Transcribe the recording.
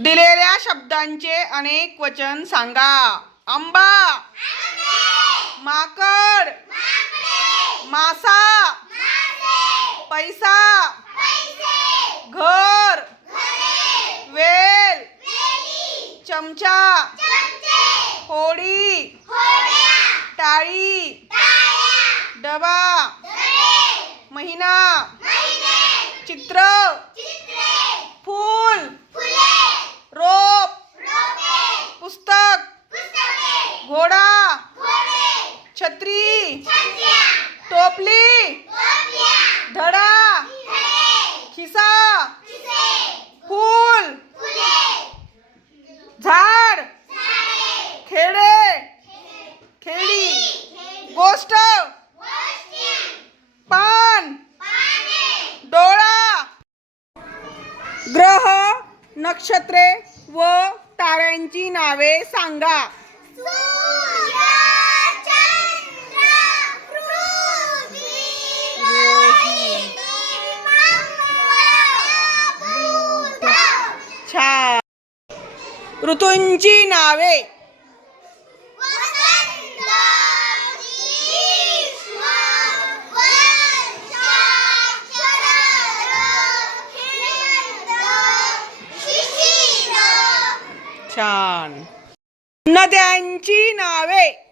दिलेल्या शब्दांचे अनेक वचन सांगा. आंबा, माकड, मासा, पैसा, घर, वेल, चमचा, होडी, टाळी, डबा, महिना, चित्र, फूल, रोप, पुस्तक, घोडा, छत्री, टोपली, धडा, खिसा, फूल, झाड, खेडे, खेडी, गोष्ट, पान, डोळा. ग्रह, नक्षत्रे व ताऱ्यांची नावे सांगा. छान. ऋतूंची नावे. छान. नद्यांची नावे.